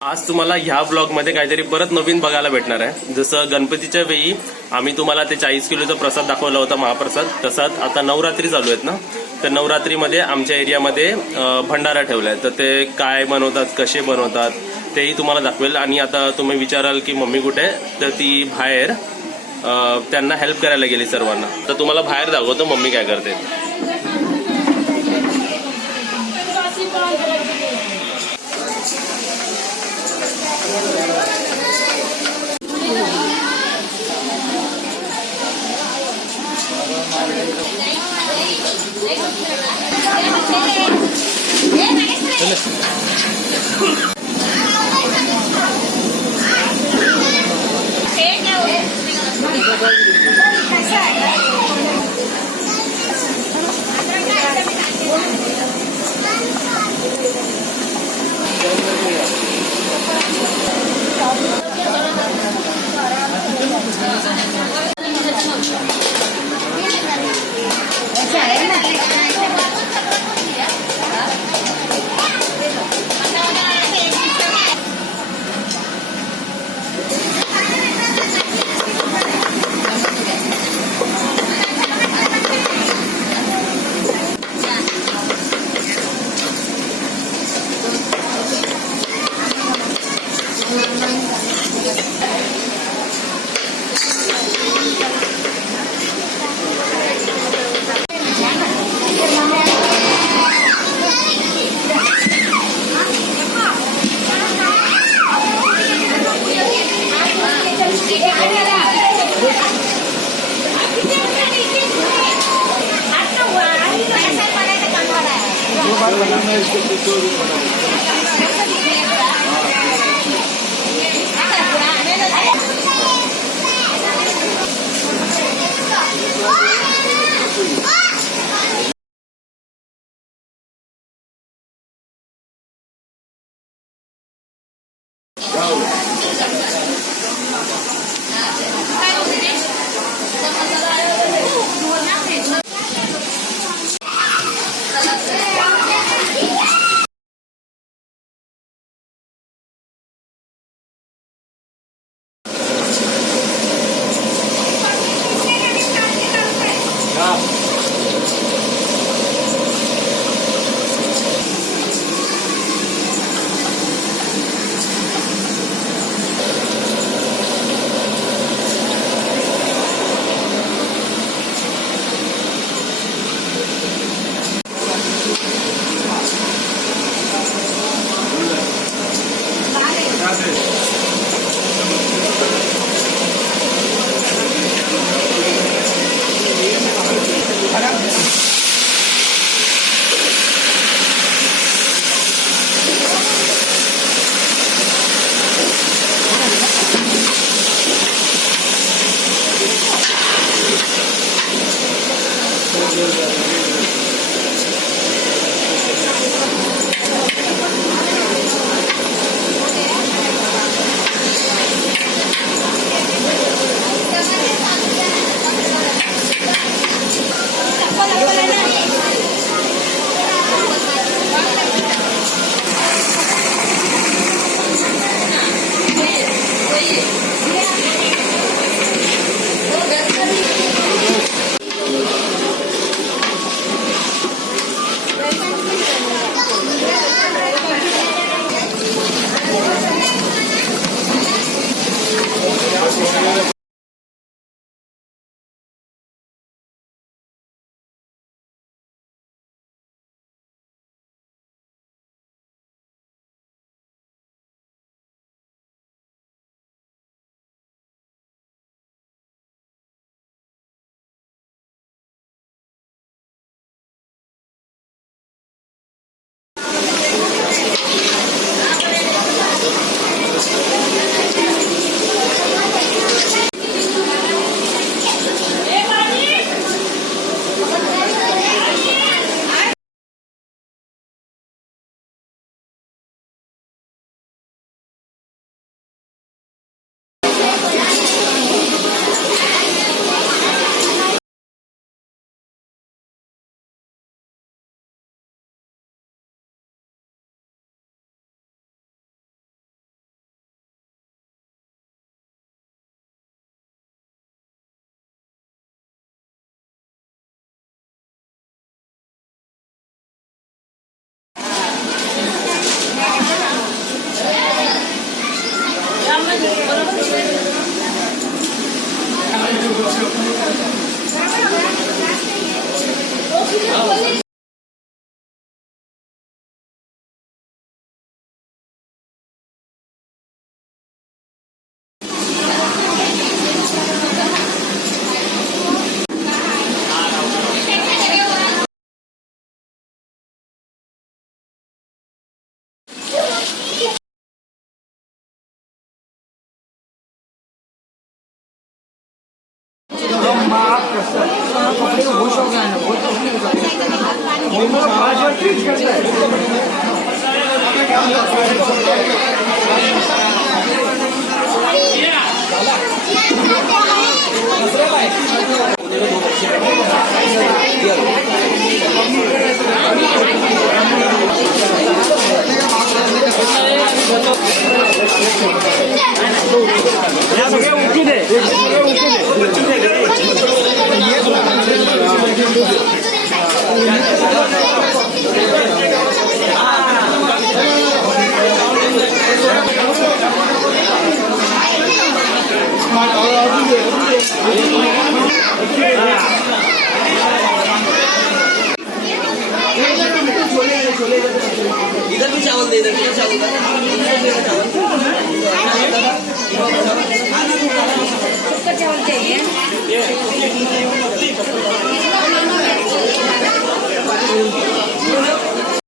आज तुम्हाला ह्या ब्लॉगमध्ये काहीतरी परत नवीन बघायला भेटणार आहे. जसं गणपतीच्या वेळी आम्ही तुम्हाला ते 40 किलोचा प्रसाद दाखवला होता, महाप्रसाद. तसाच आता नवरात्री चालू आहेत ना, तर नवरात्रीमध्ये आमच्या एरियामध्ये भंडारा ठेवलाय. तर ते काय बनवतात, कसे बनवतात तेही तुम्हाला दाखवेल. आणि आता तुम्ही विचाराल की मम्मी कुठे, तर ती बाहेर त्यांना हेल्प करायला गेली सर्वांना. तर तुम्हाला बाहेर दाखवतो मम्मी काय करते. इधर भी चावल दे, इधर भी चावल चाहिए।